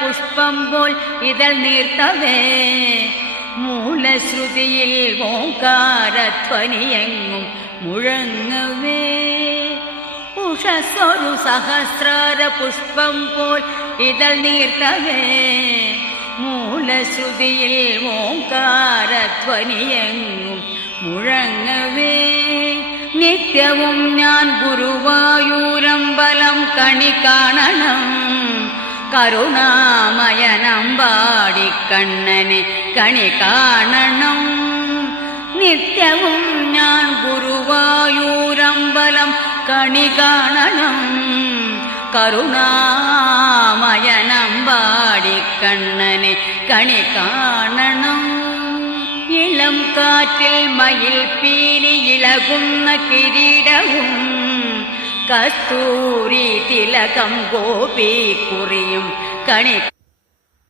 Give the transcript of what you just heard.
പുഷ്പം പോൽ ഇതൾ നീർത്തവേ മൂലശ്രുതിയിൽ ഓംകാരധ്വനിയെങ്ങും മുഴങ്ങവേ ഉഷസ്സൊരു സഹസ്രാര പുഷ്പം പോൽ ഇതൾ നീർത്തവേ മൂലശ്രുതിയിൽ ഓംകാരധ്വനിയെങ്ങും മുഴങ്ങവേ നിത്യവും ഞാൻ ഗുരുവായൂരമ്പലം കണി കാണണം കരുണാമയനമ്പാടിക്കണ്ണനെ കണി കാണണം നിത്യവും ഞാൻ ഗുരുവായൂരമ്പലം കണി കാണണം കരുണാമയനമ്പാടിക്കണ്ണനെ കണി കാണണം ഇളം കാറ്റിൽ മയിൽ പീലി ഇളകുന്ന കിരീടവും കസ്തൂരി തിലകം ഗോപി കുറിയും കണി